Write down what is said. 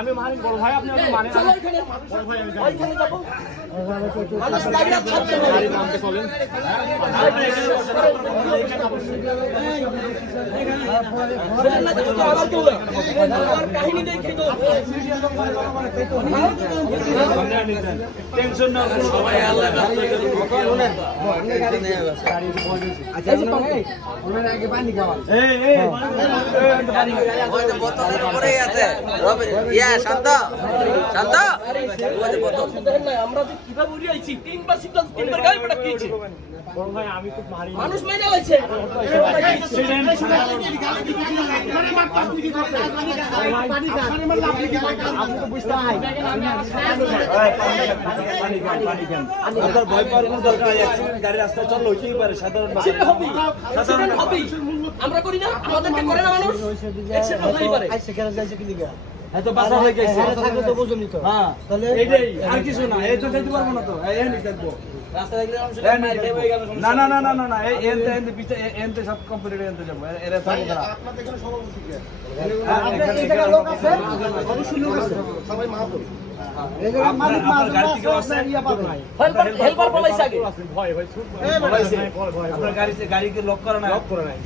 আমি মানি বড় ভাই, আপনি মানে চলো ওইখানে ওইখানে যাবো। মানুষ গাড়িটা ছাড়ছে না। নামতে চলেন। আবার কেউ আর কাহিনী দেখে তো টেনশন না, সবাই আল্লাহ ব্যস্ত করে আচ্ছা ওনার আগে পানি খাওয়া ওই যে বোতলের উপরেই আছে শান্ত শান্ত ওই যে বোতল আমরা যে কিভাবে উড়ে আইছি তিনবার সিগন্যাল তিনবার গাড়ি পাটা কিছি বড় ভাই আমি খুব মারি মানুষ মেরে লাইছে আপনি তো বুঝতে হয় আপনার ভয় পাওয়ার কোনো দরকার নেই। অ্যাক্সিডেন্ট গাড়ি রাস্তায় চললে হইতেই পারে, সাধারণ আমরা করি না, আমাদেরকে করে না মানুষ অ্যাক্সিডেন্ট হতেই পারে। এত বাসা হয়ে গেছে থাকলে তো বুঝুনি তো হ্যাঁ তাহলে এইটাই আর কিছু না, এই তো যাইতে পারবো না তো এই নি থাকবো রাস্তা দেখলে মানুষ না না না না না না এই এনতে এনতে পিছে এনতে সব কমপ্লিট এনতে যাবো এরা থাকবো না। আপনাদের এখানে সভাপতি কে? আপনাদের এই জায়গায় লোক আছে, অবশ্যই লোক আছে। সবাই মাফ করুন। এই জায়গায় মালিক মাছ আছে, ইয়া পাবে না। হেল্পার বলাইছে আগে। ভয় ভয় আপনার গাড়িতে গাড়িকে লক করা নাই, লক করা নাই।